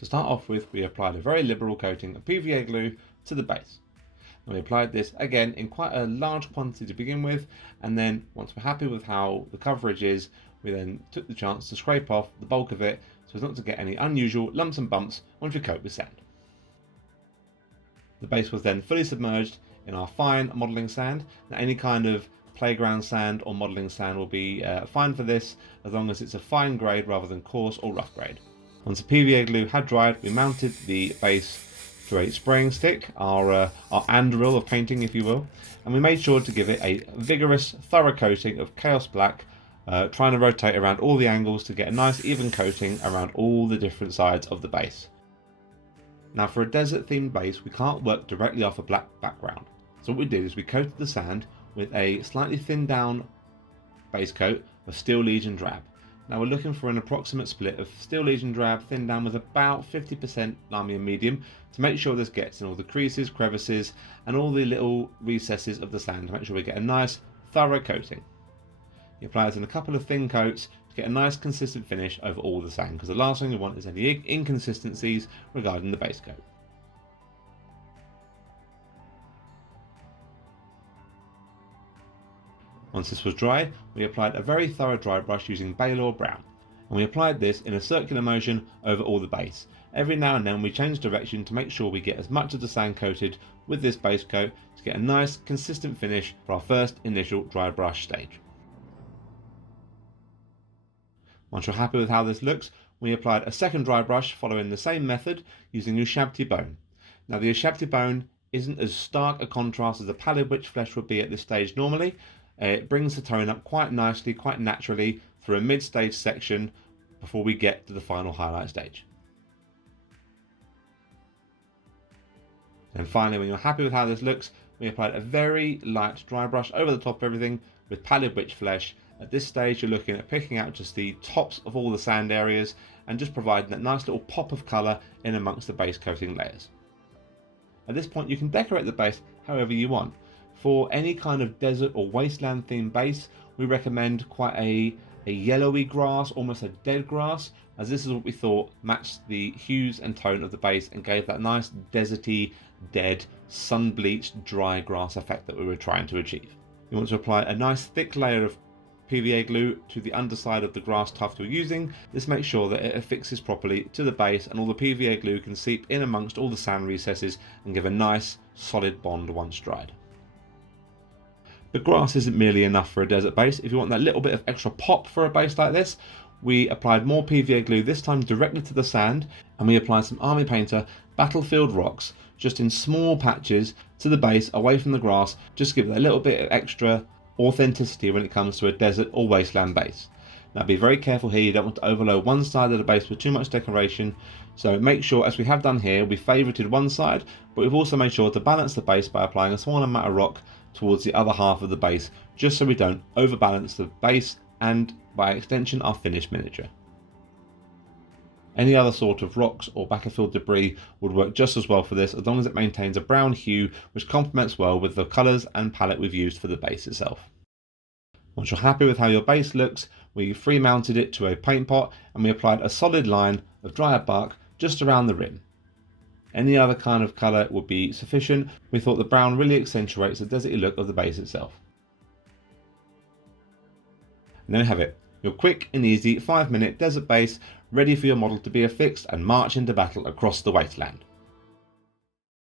To start off with, we applied a very liberal coating of PVA glue to the base. And we applied this again in quite a large quantity to begin with, and then once we're happy with how the coverage is, we then took the chance to scrape off the bulk of it so as not to get any unusual lumps and bumps once we coat with sand. The base was then fully submerged in our fine modelling sand. Now, any kind of playground sand or modelling sand will be fine for this, as long as it's a fine grade rather than coarse or rough grade. Once the PVA glue had dried, we mounted the base to a spraying stick, our andril of painting if you will, and we made sure to give it a vigorous, thorough coating of Chaos Black, trying to rotate around all the angles to get a nice even coating around all the different sides of the base. Now, for a desert themed base, we can't work directly off a black background, so what we did is we coated the sand with a slightly thinned down base coat of Steel Legion Drab. Now we're looking for an approximate split of Steel Legion Drab thinned down with about 50% Lamium Medium to make sure this gets in all the creases, crevices and all the little recesses of the sand to make sure we get a nice thorough coating. You apply this in a couple of thin coats to get a nice consistent finish over all the sand, because the last thing we want is any inconsistencies regarding the base coat. Once this was dry, we applied a very thorough dry brush using Baylor Brown, and we applied this in a circular motion over all the base. Every now and then we change direction to make sure we get as much of the sand coated with this base coat to get a nice consistent finish for our first initial dry brush stage. Once you're happy with how this looks, we applied a second dry brush following the same method using Ushabti Bone. Now the Ushabti Bone isn't as stark a contrast as the Pallid Witch Flesh would be at this stage normally. It brings the tone up quite nicely, quite naturally through a mid-stage section before we get to the final highlight stage. And finally, when you're happy with how this looks, we applied a very light dry brush over the top of everything with Pallid Witch Flesh. At this stage, you're looking at picking out just the tops of all the sand areas and just providing that nice little pop of colour in amongst the base coating layers. At this point, you can decorate the base however you want. For any kind of desert or wasteland themed base, we recommend quite a yellowy grass, almost a dead grass, as this is what we thought matched the hues and tone of the base and gave that nice deserty, dead, sun-bleached, dry grass effect that we were trying to achieve. You want to apply a nice thick layer of PVA glue to the underside of the grass tuft you're using. This makes sure that it affixes properly to the base and all the PVA glue can seep in amongst all the sand recesses and give a nice solid bond once dried. But grass isn't merely enough for a desert base. If you want that little bit of extra pop for a base like this, we applied more PVA glue, this time directly to the sand, and we applied some Army Painter Battlefield Rocks just in small patches to the base away from the grass, just to give it a little bit of extra authenticity when it comes to a desert or wasteland base. Now be very careful here, you don't want to overload one side of the base with too much decoration, so make sure, as we have done here, we favorited one side, but we've also made sure to balance the base by applying a small amount of rock towards the other half of the base, just so we don't overbalance the base and by extension our finished miniature. Any other sort of rocks or battlefield debris would work just as well for this, as long as it maintains a brown hue which complements well with the colours and palette we've used for the base itself. Once you're happy with how your base looks, we free mounted it to a paint pot and we applied a solid line of dried bark just around the rim. Any other kind of colour would be sufficient. We thought the brown really accentuates the deserty look of the base itself. And there you have it, your quick and easy 5-minute desert base ready for your model to be affixed and march into battle across the wasteland.